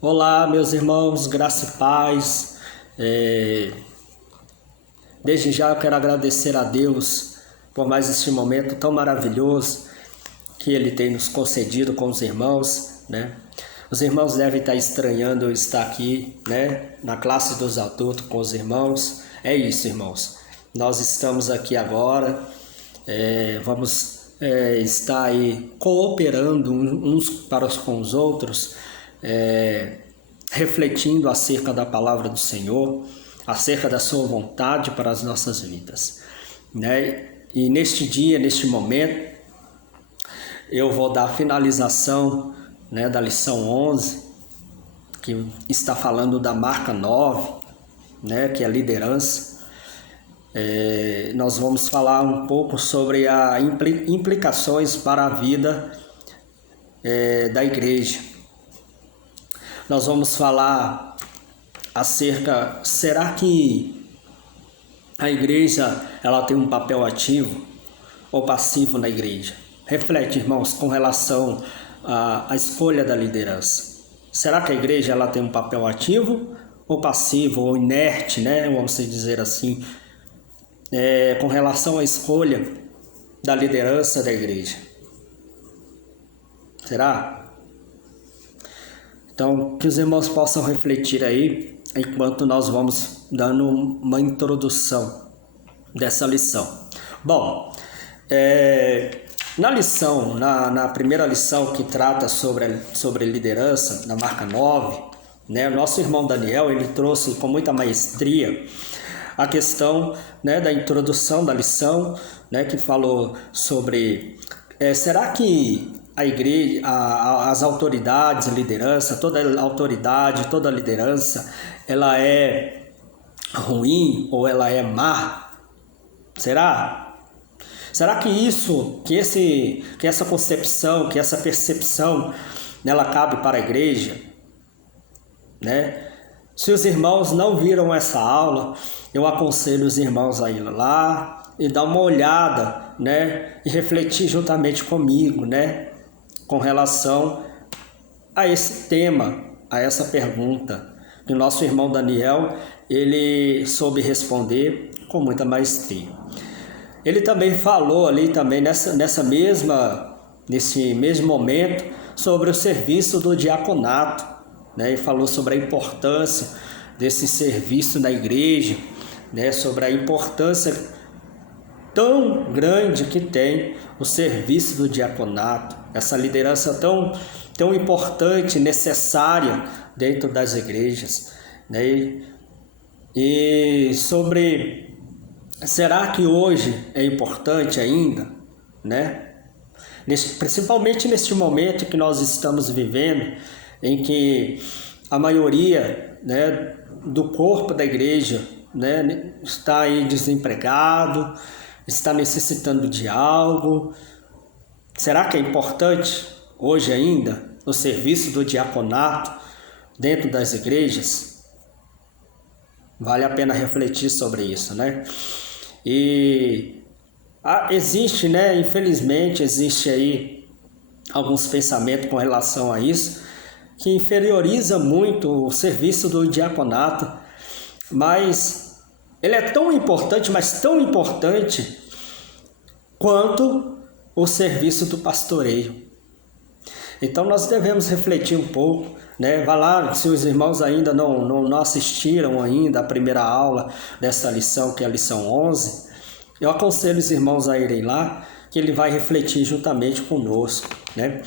Olá, meus irmãos, graça e paz. É, Desde já eu quero agradecer a Deus por mais este momento tão maravilhoso que Ele tem nos concedido com os irmãos, né? Os irmãos devem estar estranhando eu estar aqui, né? Na classe dos adultos com os irmãos. É isso, irmãos. Nós estamos aqui agora, vamos estar aí cooperando uns para com os outros, refletindo acerca da palavra do Senhor, acerca da sua vontade para as nossas vidas, né? E neste dia, neste momento, eu vou dar a finalização, né, da lição 11, que está falando da marca 9, né, que é a liderança. Nós vamos falar um pouco sobre as implicações para a vida da igreja. Nós vamos falar acerca, será que a igreja ela tem um papel ativo ou passivo na igreja? Reflete, irmãos, com relação à escolha da liderança. Será que a igreja ela tem um papel ativo ou passivo, ou inerte, né? Vamos dizer assim, com relação à escolha da liderança da igreja? Será? Então, que os irmãos possam refletir aí, enquanto nós vamos dando uma introdução dessa lição. Bom, na primeira lição que trata sobre liderança, na marca 9, né, o nosso irmão Daniel, ele trouxe com muita maestria a questão, né, da introdução da lição, né, que falou sobre, será que a igreja, as autoridades, a liderança, toda autoridade, toda liderança, ela é ruim ou ela é má? Será? Será que essa concepção, que essa percepção, ela cabe para a igreja, né? Se os irmãos não viram essa aula, eu aconselho os irmãos a ir lá e dar uma olhada, né? E refletir juntamente comigo, né? Com relação a esse tema, a essa pergunta, que o nosso irmão Daniel, ele soube responder com muita maestria. Ele também falou ali também nesse mesmo momento sobre o serviço do diaconato, né? Ele falou sobre a importância desse serviço na igreja, né? Sobre a importância tão grande que tem o serviço do diaconato, essa liderança tão importante, necessária dentro das igrejas, né? E sobre, será que hoje é importante ainda, né? Principalmente neste momento que nós estamos vivendo, em que a maioria, né, do corpo da igreja, né, está aí desempregado, está necessitando de algo. Será que é importante hoje ainda o serviço do diaconato dentro das igrejas? Vale a pena refletir sobre isso, né? E existe, né? Infelizmente, existe aí alguns pensamentos com relação a isso, que inferioriza muito o serviço do diaconato, mas ele é tão importante, mas tão importante quanto o serviço do pastoreio. Então nós devemos refletir um pouco, né? Vai lá, se os irmãos ainda não assistiram ainda a primeira aula dessa lição, que é a lição 11, eu aconselho os irmãos a irem lá, que ele vai refletir juntamente conosco, né?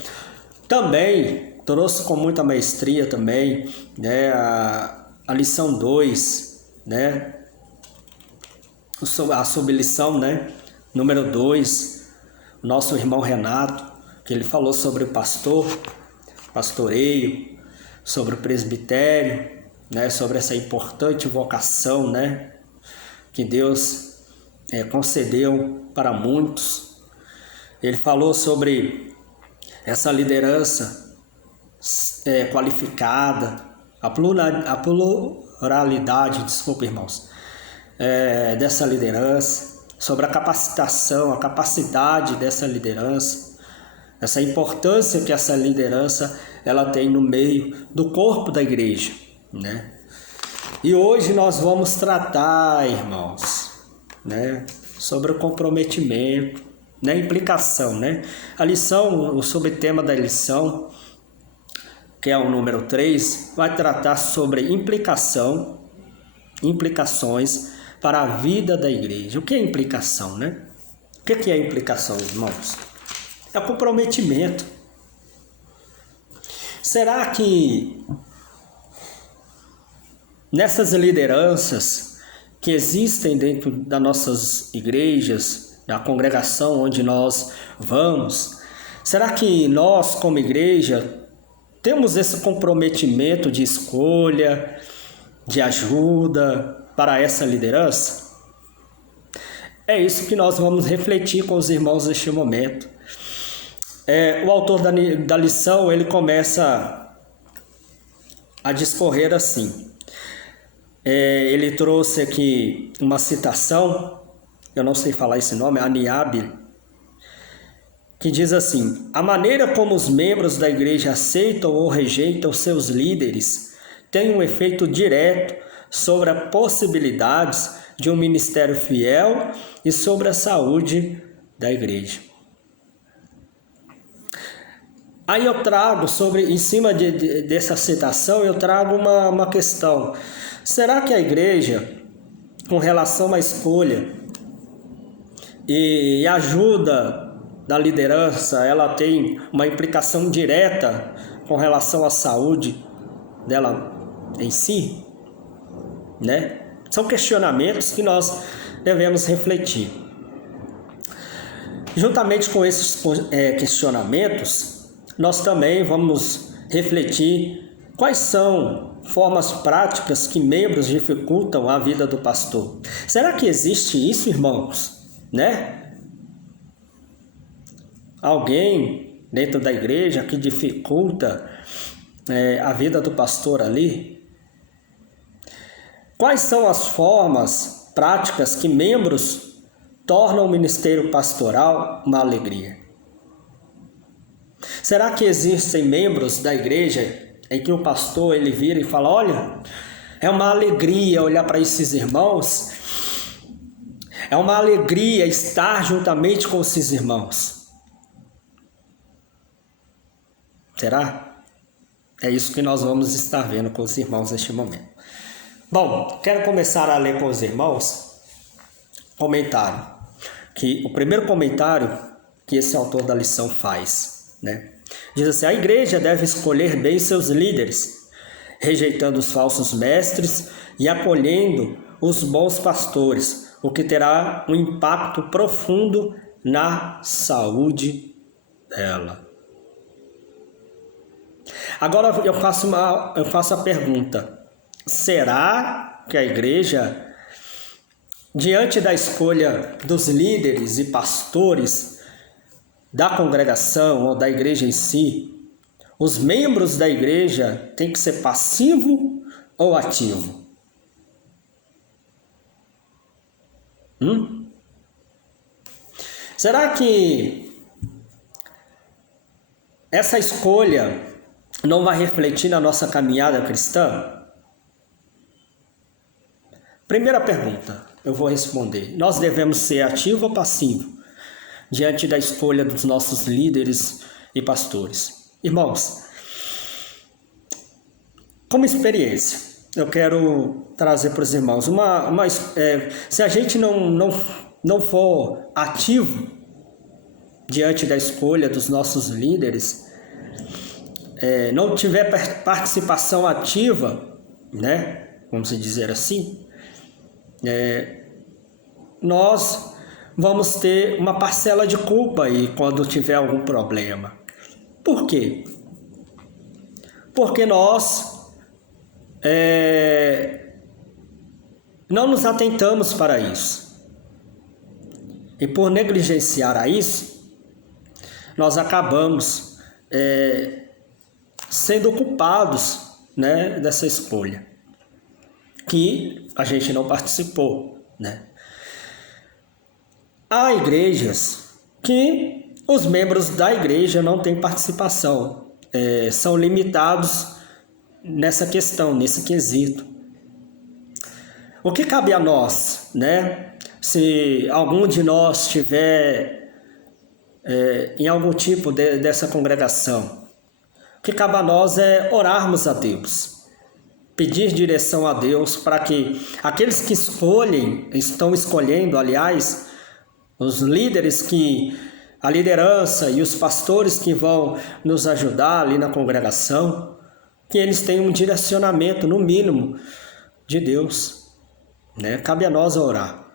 Também trouxe com muita maestria também, né, a lição 2, né? A sublição, né, número 2, nosso irmão Renato, que ele falou sobre o pastoreio, sobre o presbitério, né, sobre essa importante vocação, né, que Deus concedeu para muitos. Ele falou sobre essa liderança qualificada, a pluralidade, desculpa, irmãos, dessa liderança, sobre a capacitação, a capacidade dessa liderança, essa importância que essa liderança ela tem no meio do corpo da igreja, né? E hoje nós vamos tratar, irmãos, né, sobre o comprometimento, né, implicação, né? A lição, o subtema da lição, que é o número 3, vai tratar sobre implicações para a vida da igreja. O que é implicação, né? O que é implicação, irmãos? É comprometimento. Será que nessas lideranças que existem dentro das nossas igrejas, da congregação onde nós vamos, será que nós, como igreja, temos esse comprometimento de escolha, de ajuda para essa liderança? É isso que nós vamos refletir com os irmãos neste momento. O autor da lição, ele começa a discorrer assim. Ele trouxe aqui uma citação, eu não sei falar esse nome, Aniabe, que diz assim: a maneira como os membros da igreja aceitam ou rejeitam seus líderes tem um efeito direto sobre as possibilidades de um ministério fiel e sobre a saúde da igreja. Aí eu trago em cima dessa citação, eu trago uma questão. Será que a igreja, com relação à escolha e ajuda da liderança, ela tem uma implicação direta com relação à saúde dela em si, né? São questionamentos que nós devemos refletir. Juntamente com esses questionamentos, nós também vamos refletir quais são formas práticas que membros dificultam a vida do pastor. Será que existe isso, irmãos? Né? Alguém dentro da igreja que dificulta a vida do pastor ali? Quais são as formas práticas que membros tornam o ministério pastoral uma alegria? Será que existem membros da igreja em que o pastor ele vira e fala: olha, é uma alegria olhar para esses irmãos, é uma alegria estar juntamente com esses irmãos? Será? É isso que nós vamos estar vendo com os irmãos neste momento. Bom, quero começar a ler com os irmãos comentário. O primeiro comentário que esse autor da lição faz, né? Diz assim: a igreja deve escolher bem seus líderes, rejeitando os falsos mestres e acolhendo os bons pastores, o que terá um impacto profundo na saúde dela. Agora eu faço a pergunta: será que a igreja, diante da escolha dos líderes e pastores da congregação ou da igreja em si, os membros da igreja têm que ser passivo ou ativo? Será que essa escolha não vai refletir na nossa caminhada cristã? Primeira pergunta, eu vou responder: nós devemos ser ativo ou passivo diante da escolha dos nossos líderes e pastores? Irmãos, como experiência, eu quero trazer para os irmãos se a gente não for ativo diante da escolha dos nossos líderes, não tiver participação ativa, né, vamos dizer assim, nós vamos ter uma parcela de culpa aí quando tiver algum problema. Por quê? Porque nós não nos atentamos para isso. E por negligenciar a isso, nós acabamos sendo culpados, né, dessa escolha que a gente não participou, né? Há igrejas que os membros da igreja não têm participação são limitados nessa questão, nesse quesito. O que cabe a nós, né? Se algum de nós estiver em algum tipo dessa congregação, o que cabe a nós é orarmos a Deus, pedir direção a Deus para que aqueles que estão escolhendo, aliás, os líderes a liderança e os pastores que vão nos ajudar ali na congregação, que eles tenham um direcionamento, no mínimo, de Deus, né? Cabe a nós orar.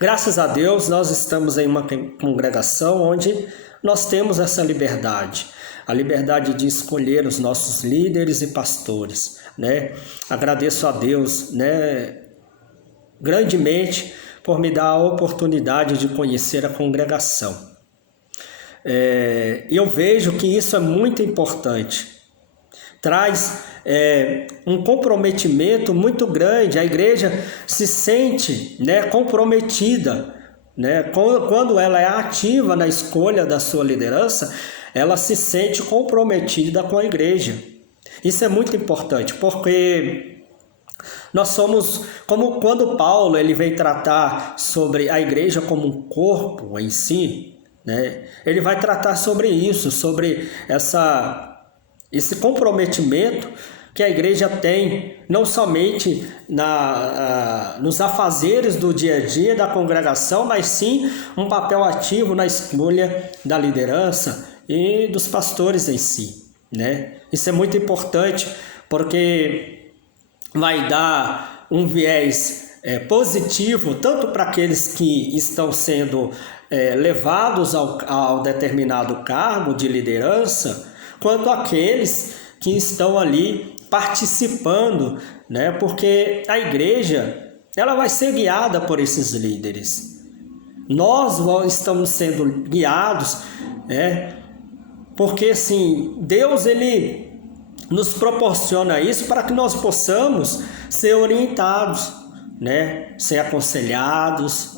Graças a Deus, nós estamos em uma congregação onde nós temos essa liberdade, a liberdade de escolher os nossos líderes e pastores, né? Agradeço a Deus, né, grandemente por me dar a oportunidade de conhecer a congregação. Eu vejo que isso é muito importante. Traz um comprometimento muito grande. A igreja se sente, né, comprometida, né? Quando ela é ativa na escolha da sua liderança, ela se sente comprometida com a igreja. Isso é muito importante, porque nós somos, como quando Paulo ele vem tratar sobre a igreja como um corpo em si, né? Ele vai tratar sobre isso, sobre esse comprometimento que a igreja tem, não somente nos afazeres do dia a dia da congregação, mas sim um papel ativo na escolha da liderança e dos pastores em si, né? Isso é muito importante, porque vai dar um viés positivo tanto para aqueles que estão sendo levados ao determinado cargo de liderança, quanto aqueles que estão ali participando, né? Porque a igreja ela vai ser guiada por esses líderes. Nós estamos sendo guiados, porque assim, Deus ele nos proporciona isso para que nós possamos ser orientados, né? Ser aconselhados.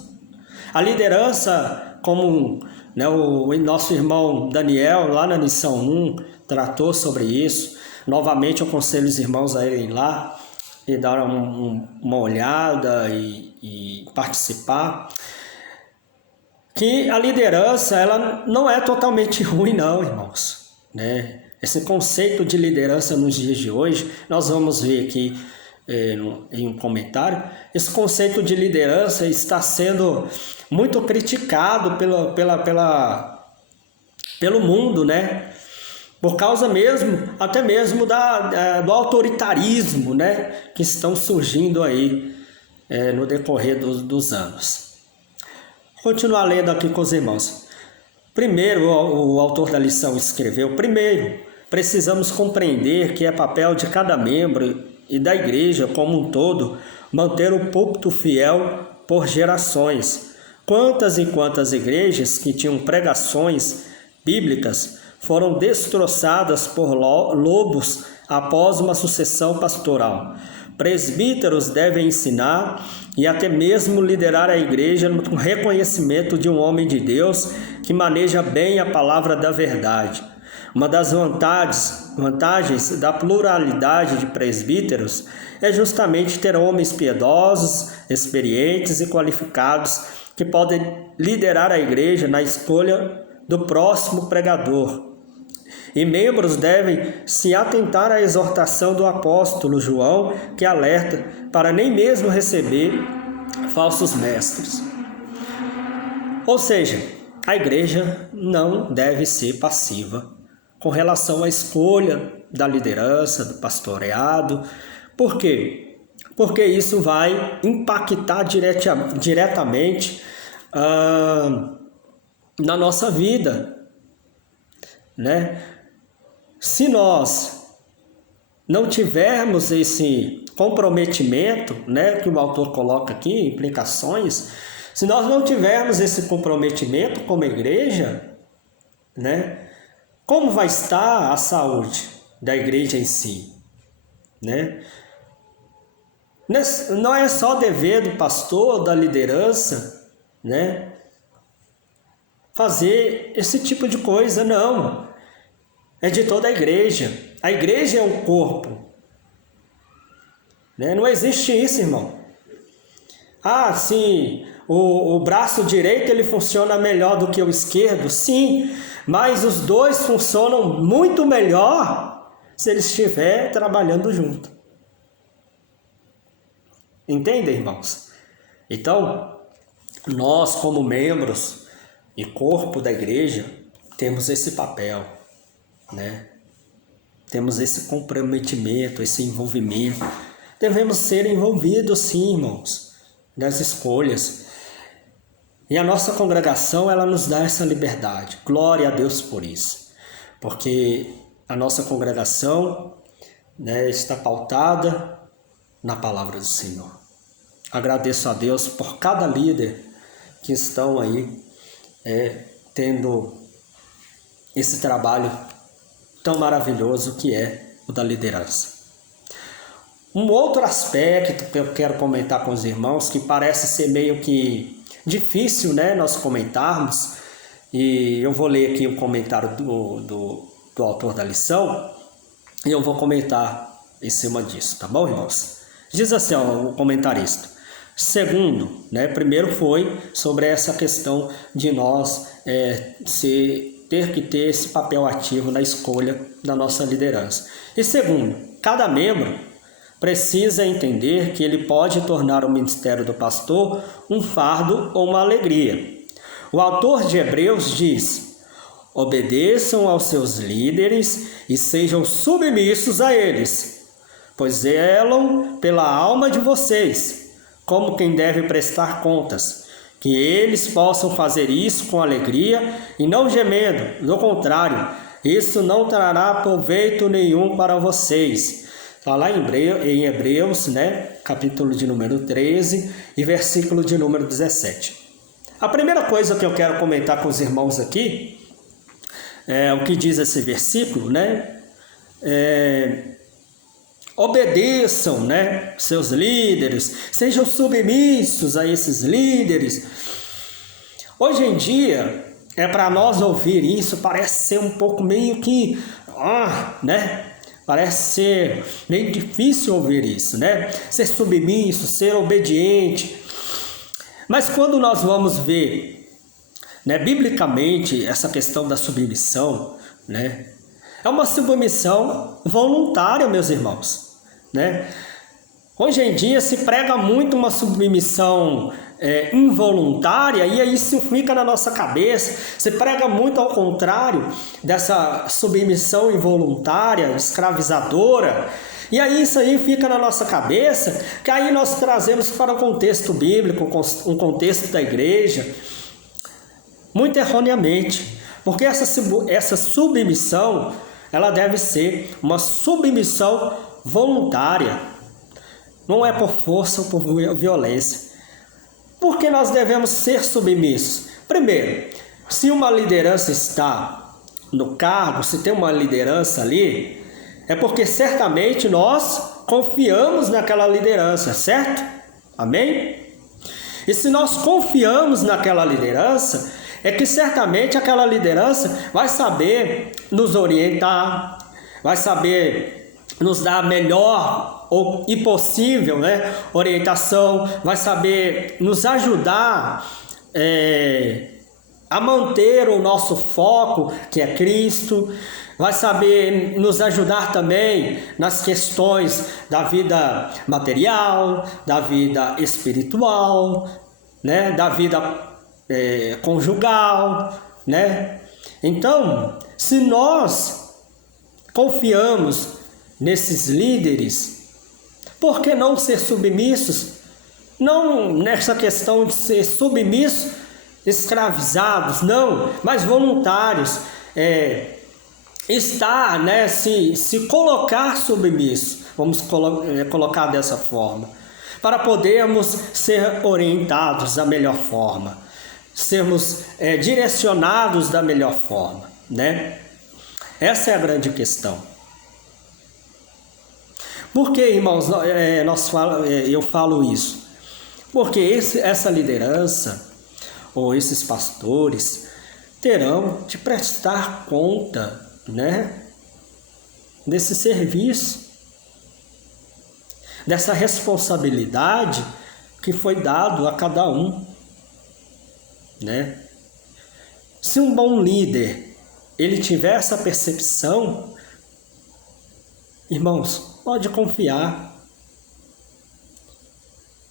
A liderança, como, né, o nosso irmão Daniel, lá na lição 1, tratou sobre isso. Novamente, eu aconselho os irmãos a irem lá e dar uma olhada e participar. Que a liderança ela não é totalmente ruim, não, irmãos, né? Esse conceito de liderança nos dias de hoje, nós vamos ver aqui em um comentário, esse conceito de liderança está sendo muito criticado pelo mundo, né? Por causa até mesmo do autoritarismo, né? Que estão surgindo aí no decorrer dos anos. Vou continuar lendo aqui com os irmãos. Primeiro, o autor da lição escreveu: primeiro, precisamos compreender que é papel de cada membro e da igreja como um todo manter o púlpito fiel por gerações. Quantas e quantas igrejas que tinham pregações bíblicas foram destroçadas por lobos após uma sucessão pastoral. Presbíteros devem ensinar e até mesmo liderar a igreja no reconhecimento de um homem de Deus que maneja bem a palavra da verdade. Uma das vantagens da pluralidade de presbíteros é justamente ter homens piedosos, experientes e qualificados que podem liderar a igreja na escolha do próximo pregador. E membros devem se atentar à exortação do apóstolo João, que alerta para nem mesmo receber falsos mestres. Ou seja, a igreja não deve ser passiva com relação à escolha da liderança, do pastoreado. Por quê? Porque isso vai impactar diretamente na nossa vida, né? Se nós não tivermos esse comprometimento, né, que o autor coloca aqui, implicações, se nós não tivermos esse comprometimento como igreja, né, como vai estar a saúde da igreja em si, né? Não é só dever do pastor, da liderança, né, fazer esse tipo de coisa, não. é de toda a igreja. A igreja é um corpo. Né? Não existe isso, irmão. Ah, sim, o braço direito ele funciona melhor do que o esquerdo. Sim, mas os dois funcionam muito melhor se eles estiverem trabalhando junto. Entendem, irmãos? Então, nós como membros e corpo da igreja, temos esse papel, né? Temos esse comprometimento, esse envolvimento. Devemos ser envolvidos, sim, irmãos, nas escolhas. E a nossa congregação, ela nos dá essa liberdade. Glória a Deus por isso. Porque a nossa congregação, né, está pautada na palavra do Senhor. Agradeço a Deus por cada líder que estão aí tendo esse trabalho tão maravilhoso que é o da liderança. Um outro aspecto que eu quero comentar com os irmãos, que parece ser meio que difícil, né, nós comentarmos, e eu vou ler aqui o comentário do autor da lição, e eu vou comentar em cima disso, tá bom, irmãos? Diz assim, ó, o comentarista. Segundo, né, primeiro foi sobre essa questão de nós ter que ter esse papel ativo na escolha da nossa liderança. E segundo, cada membro precisa entender que ele pode tornar o ministério do pastor um fardo ou uma alegria. O autor de Hebreus diz: obedeçam aos seus líderes e sejam submissos a eles, pois zelam pela alma de vocês, como quem deve prestar contas, que eles possam fazer isso com alegria e não gemendo. Do contrário, isso não trará proveito nenhum para vocês. Está lá em Hebreus, né, capítulo de número 13 e versículo de número 17. A primeira coisa que eu quero comentar com os irmãos aqui, o que diz esse versículo, né, obedeçam, né, seus líderes, sejam submissos a esses líderes. Hoje em dia, para nós ouvir isso, parece ser um pouco meio que, né, parece ser meio difícil ouvir isso, né, ser submisso, ser obediente. Mas quando nós vamos ver, né, biblicamente, essa questão da submissão, né, é uma submissão voluntária, meus irmãos, né? Hoje em dia se prega muito uma submissão involuntária, e aí isso fica na nossa cabeça. Se prega muito ao contrário dessa submissão involuntária, escravizadora, e aí isso aí fica na nossa cabeça, que aí nós trazemos para o contexto bíblico, um contexto da igreja, muito erroneamente, porque essa submissão, ela deve ser uma submissão voluntária, não é por força ou por violência. Por que nós devemos ser submissos? Primeiro, se uma liderança está no cargo, se tem uma liderança ali, é porque certamente nós confiamos naquela liderança, certo? Amém? E se nós confiamos naquela liderança, é que certamente aquela liderança vai saber nos orientar, vai saber nos dar a melhor e possível, né, orientação, vai saber nos ajudar a manter o nosso foco, que é Cristo, vai saber nos ajudar também nas questões da vida material, da vida espiritual, né, da vida conjugal, né? Então, se nós confiamos nesses líderes, por que não ser submissos? Não nessa questão de ser submissos, escravizados, não, mas voluntários, estar, né, se colocar submisso, vamos colocar dessa forma, para podermos ser orientados da melhor forma, sermos direcionados da melhor forma, né? Essa é a grande questão. Por que, irmãos, eu falo isso? Porque essa liderança, ou esses pastores, terão de prestar conta, né, desse serviço, dessa responsabilidade que foi dado a cada um, né? Se um bom líder, ele tiver essa percepção, irmãos, pode confiar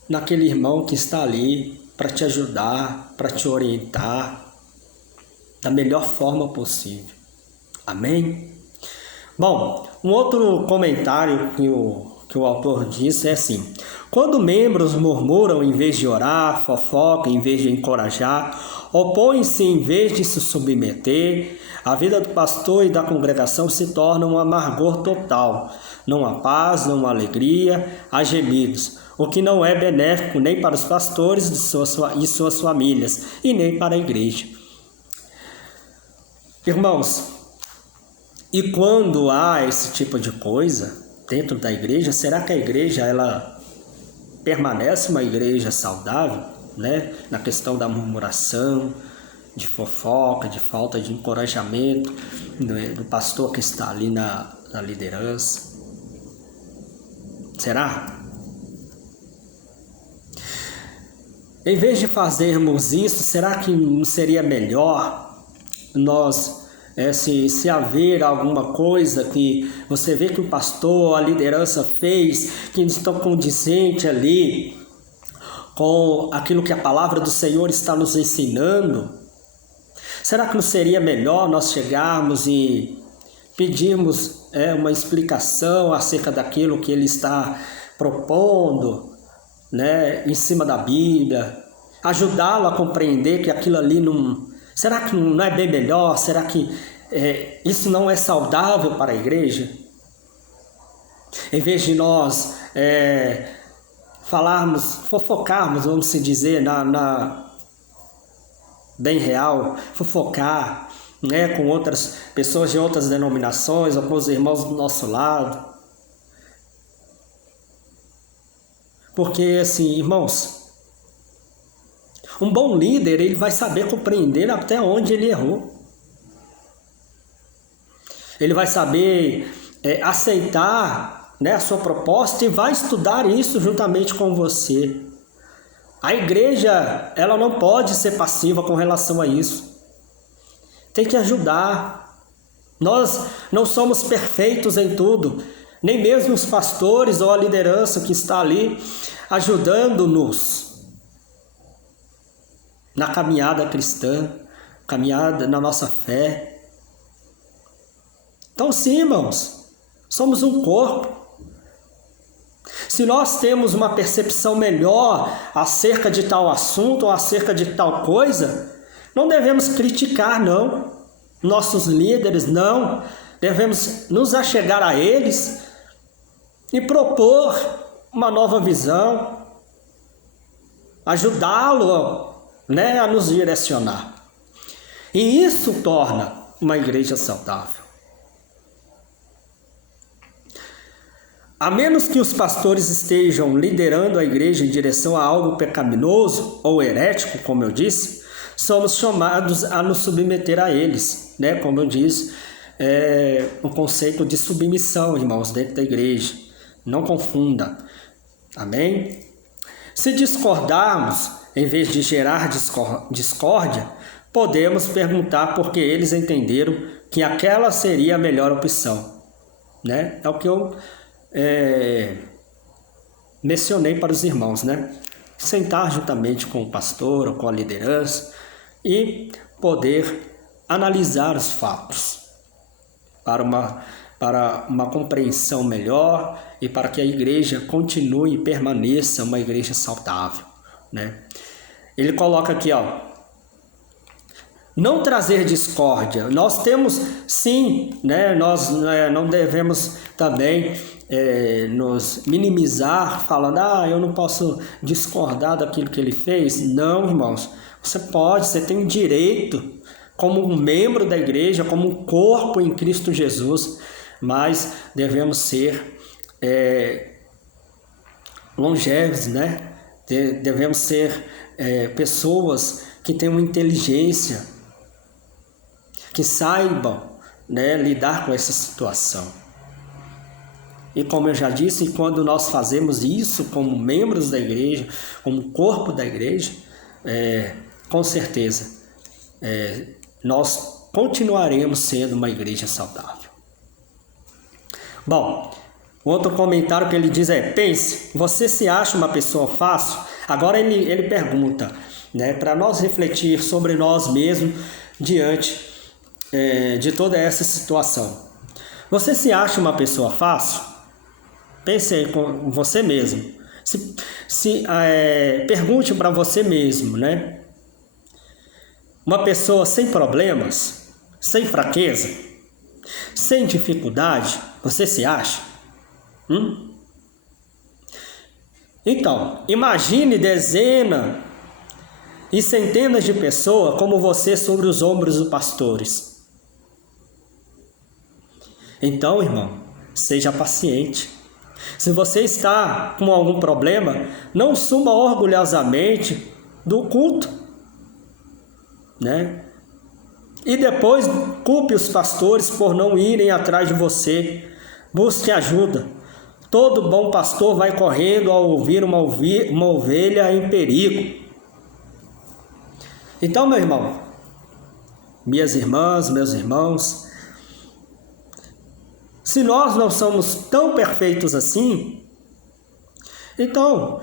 naquele irmão que está ali para te ajudar, para te orientar da melhor forma possível. Amém? Bom, um outro comentário que o autor diz é assim: quando membros murmuram em vez de orar, fofocam em vez de encorajar, opõem-se em vez de se submeter, a vida do pastor e da congregação se torna um amargor total. Não há paz, não há alegria, há gemidos, o que não é benéfico nem para os pastores e suas famílias, e nem para a igreja. Irmãos, e quando há esse tipo de coisa dentro da igreja, será que a igreja ela permanece uma igreja saudável, né? Na questão da murmuração, de fofoca, de falta de encorajamento do pastor que está ali na liderança? Será? Em vez de fazermos isso, será que não seria melhor nós, se haver alguma coisa que você vê que o pastor, a liderança fez, que estão condizente ali com aquilo que a palavra do Senhor está nos ensinando, será que não seria melhor nós chegarmos e pedirmos uma explicação acerca daquilo que ele está propondo, né, em cima da Bíblia, ajudá-lo a compreender que aquilo ali não... Será que não é bem melhor? Será que isso não é saudável para a igreja? Em vez de nós fofocarmos, vamos se dizer, bem real, fofocar, né, com outras pessoas de outras denominações ou com os irmãos do nosso lado. Porque, assim, irmãos, um bom líder, ele vai saber compreender até onde ele errou. Ele vai saber aceitar, né, a sua proposta e vai estudar isso juntamente com você. A igreja, ela não pode ser passiva com relação a isso. Tem que ajudar. Nós não somos perfeitos em tudo. Nem mesmo os pastores ou a liderança que está ali ajudando-nos na caminhada cristã, caminhada na nossa fé. Então sim, irmãos, somos um corpo. Se nós temos uma percepção melhor acerca de tal assunto ou acerca de tal coisa, não devemos criticar, não. Nossos líderes, não. Devemos nos achegar a eles e propor uma nova visão, ajudá-lo, né, a nos direcionar. E isso torna uma igreja saudável. A menos que os pastores estejam liderando a igreja em direção a algo pecaminoso ou herético, como eu disse, somos chamados a nos submeter a eles, né? Como eu disse, o conceito de submissão, irmãos, dentro da igreja. Não confunda. Amém? Se discordarmos, em vez de gerar discórdia, podemos perguntar por que eles entenderam que aquela seria a melhor opção, né? É o que eu mencionei para os irmãos, né? Sentar juntamente com o pastor ou com a liderança e poder analisar os fatos para uma compreensão melhor e para que a igreja continue e permaneça uma igreja saudável, né? Ele coloca aqui, não trazer discórdia. Nós temos, sim, né? Nós não devemos também nos minimizar, falando, eu não posso discordar daquilo que ele fez. Não, irmãos, você tem direito, como um membro da igreja, como um corpo em Cristo Jesus, mas devemos ser longevos, né? Devemos ser pessoas que tenham inteligência, que saibam, né, lidar com essa situação. E como eu já disse, quando nós fazemos isso como membros da igreja, como corpo da igreja, com certeza, nós continuaremos sendo uma igreja saudável. Bom, outro comentário que ele diz pense, você se acha uma pessoa fácil? Agora ele pergunta, né, para nós refletir sobre nós mesmos diante de toda essa situação. Você se acha uma pessoa fácil? Pense aí com você mesmo. Pergunte para você mesmo, né? Uma pessoa sem problemas, sem fraqueza, sem dificuldade, você se acha? Então, imagine dezenas e centenas de pessoas como você sobre os ombros dos pastores. Então, irmão, seja paciente. Se você está com algum problema, não suma orgulhosamente do culto, né? E depois culpe os pastores por não irem atrás de você. Busque ajuda. Todo bom pastor vai correndo ao ouvir uma ovelha em perigo. Então, meu irmão, minhas irmãs, meus irmãos, se nós não somos tão perfeitos assim, então,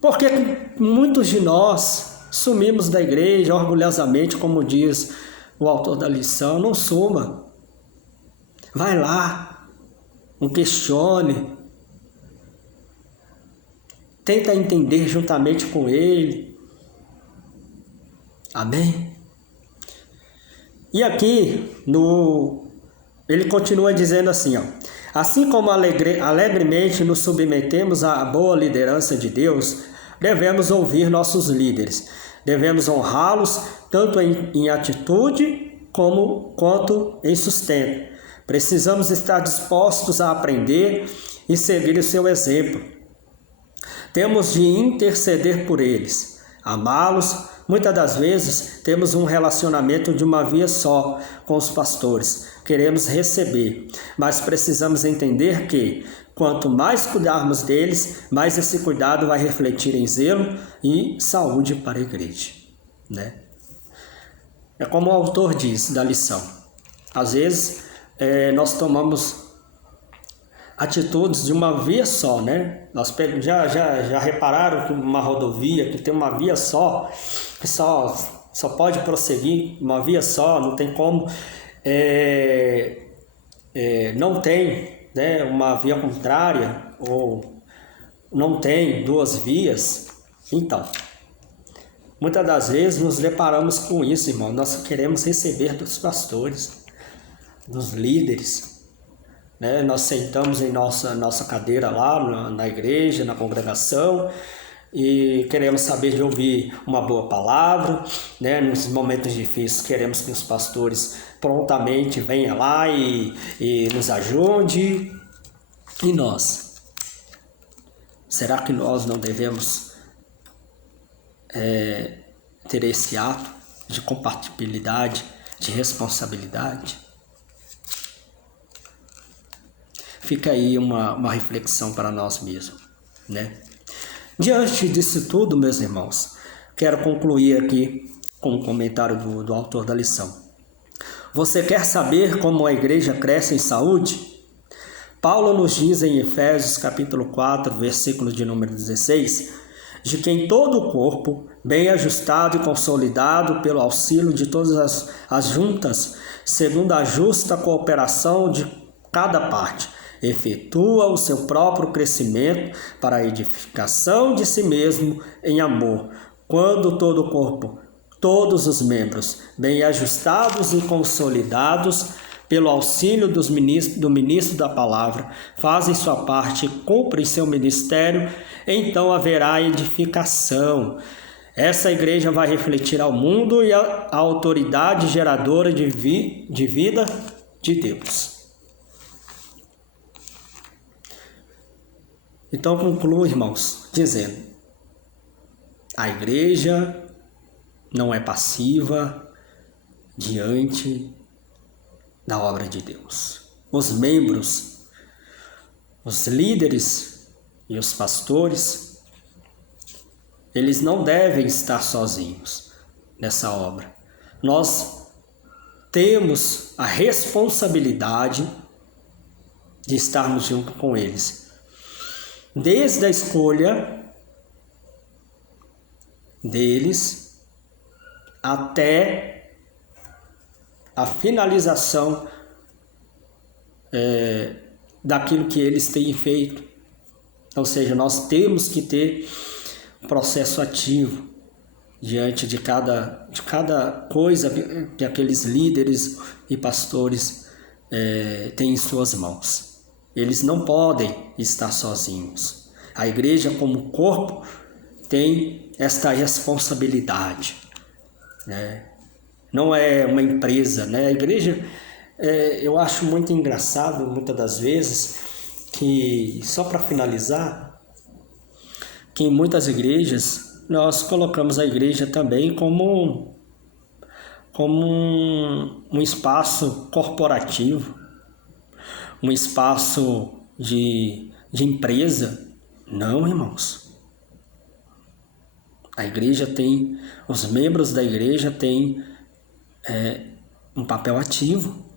por que muitos de nós sumimos da igreja orgulhosamente, como diz o autor da lição? Não suma. Vai lá, não questione. Tenta entender juntamente com ele. Amém? E aqui, ele continua dizendo assim, assim como alegremente nos submetemos à boa liderança de Deus, devemos ouvir nossos líderes. Devemos honrá-los tanto em atitude quanto em sustento. Precisamos estar dispostos a aprender e seguir o seu exemplo. Temos de interceder por eles, amá-los. Muitas das vezes temos um relacionamento de uma via só com os pastores. Queremos receber, mas precisamos entender que quanto mais cuidarmos deles, mais esse cuidado vai refletir em zelo e saúde para a igreja, né? É como o autor diz da lição. Às vezes nós tomamos atitudes de uma via só, né? Nós já repararam que uma rodovia que tem uma via só, que só pode prosseguir uma via só, não tem como, não tem, né, uma via contrária, ou não tem duas vias. Então, muitas das vezes nos deparamos com isso, irmão. Nós queremos receber dos pastores, dos líderes, né? Nós sentamos em nossa cadeira lá na igreja, na congregação, e queremos saber de ouvir uma boa palavra, né? Nos momentos difíceis queremos que os pastores prontamente venham lá e nos ajude. E nós? Será que nós não devemos ter esse ato de compatibilidade, de responsabilidade? Fica aí uma reflexão para nós mesmos, né? Diante disso tudo, meus irmãos, quero concluir aqui com um comentário do autor da lição. Você quer saber como a igreja cresce em saúde? Paulo nos diz em Efésios capítulo 4, versículo de número 16, de que em todo o corpo, bem ajustado e consolidado pelo auxílio de todas as juntas, segundo a justa cooperação de cada parte, efetua o seu próprio crescimento para a edificação de si mesmo em amor, quando todo o corpo, todos os membros, bem ajustados e consolidados pelo auxílio do ministro da palavra, fazem sua parte e cumprem seu ministério, então haverá edificação. Essa igreja vai refletir ao mundo e a autoridade geradora de vida de Deus. Então concluo, irmãos, dizendo: a igreja não é passiva diante da obra de Deus. Os membros os líderes e os pastores, eles não devem estar sozinhos nessa obra. Nós temos a responsabilidade de estarmos junto com eles, desde a escolha deles até a finalização daquilo que eles têm feito. Ou seja, nós temos que ter um processo ativo diante de cada coisa que aqueles líderes e pastores têm em suas mãos. Eles não podem estar sozinhos. A igreja, como corpo, tem esta responsabilidade, né? Não é uma empresa, né? A igreja, eu acho muito engraçado, muitas das vezes, que, só para finalizar, que em muitas igrejas nós colocamos a igreja também como um espaço corporativo, um espaço de empresa. Não, irmãos. A igreja tem, os membros da igreja têm um papel ativo.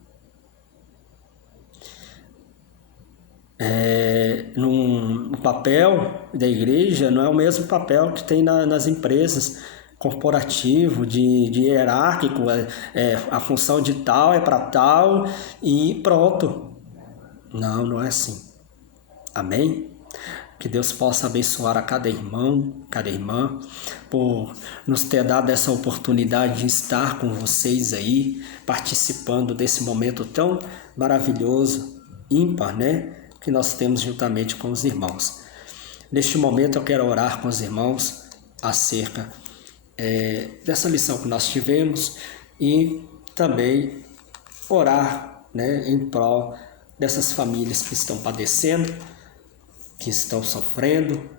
O papel da igreja não é o mesmo papel que tem nas empresas corporativo, de hierárquico, a função de tal é para tal e pronto. Não, não é assim. Amém? Que Deus possa abençoar a cada irmão, cada irmã, por nos ter dado essa oportunidade de estar com vocês aí, participando desse momento tão maravilhoso, ímpar, né? Que nós temos juntamente com os irmãos. Neste momento eu quero orar com os irmãos acerca dessa lição que nós tivemos e também orar, né, em prol dessas famílias que estão padecendo, que estão sofrendo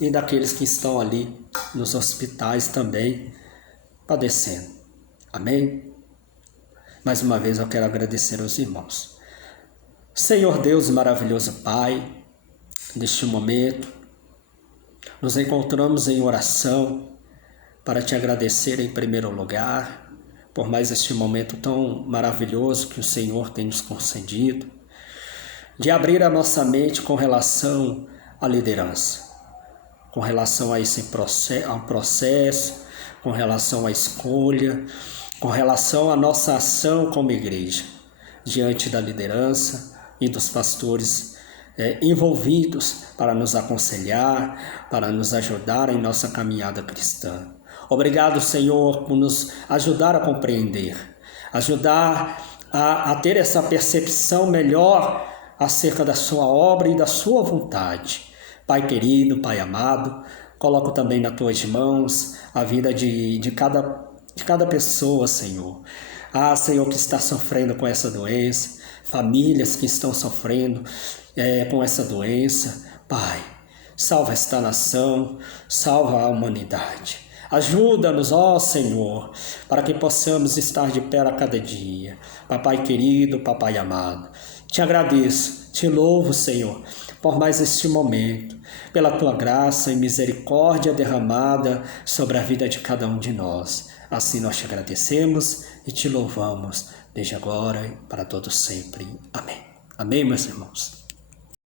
e daqueles que estão ali nos hospitais também padecendo. Amém? Mais uma vez eu quero agradecer aos irmãos. Senhor Deus maravilhoso Pai, neste momento nos encontramos em oração para te agradecer em primeiro lugar por mais este momento tão maravilhoso que o Senhor tem nos concedido, de abrir a nossa mente com relação à liderança, com relação a esse processo, com relação à escolha, com relação à nossa ação como igreja, diante da liderança e dos pastores envolvidos para nos aconselhar, para nos ajudar em nossa caminhada cristã. Obrigado, Senhor, por nos ajudar a compreender, ajudar a ter essa percepção melhor acerca da sua obra e da sua vontade. Pai querido, Pai amado, coloco também nas tuas mãos a vida de cada pessoa, Senhor. Senhor, que está sofrendo com essa doença, famílias que estão sofrendo com essa doença. Pai, salva esta nação, salva a humanidade. Ajuda-nos, ó Senhor, para que possamos estar de pé a cada dia. Papai querido, Papai amado, te agradeço, te louvo, Senhor, por mais este momento, pela tua graça e misericórdia derramada sobre a vida de cada um de nós. Assim nós te agradecemos e te louvamos, desde agora e para todos sempre. Amém. Amém, meus irmãos.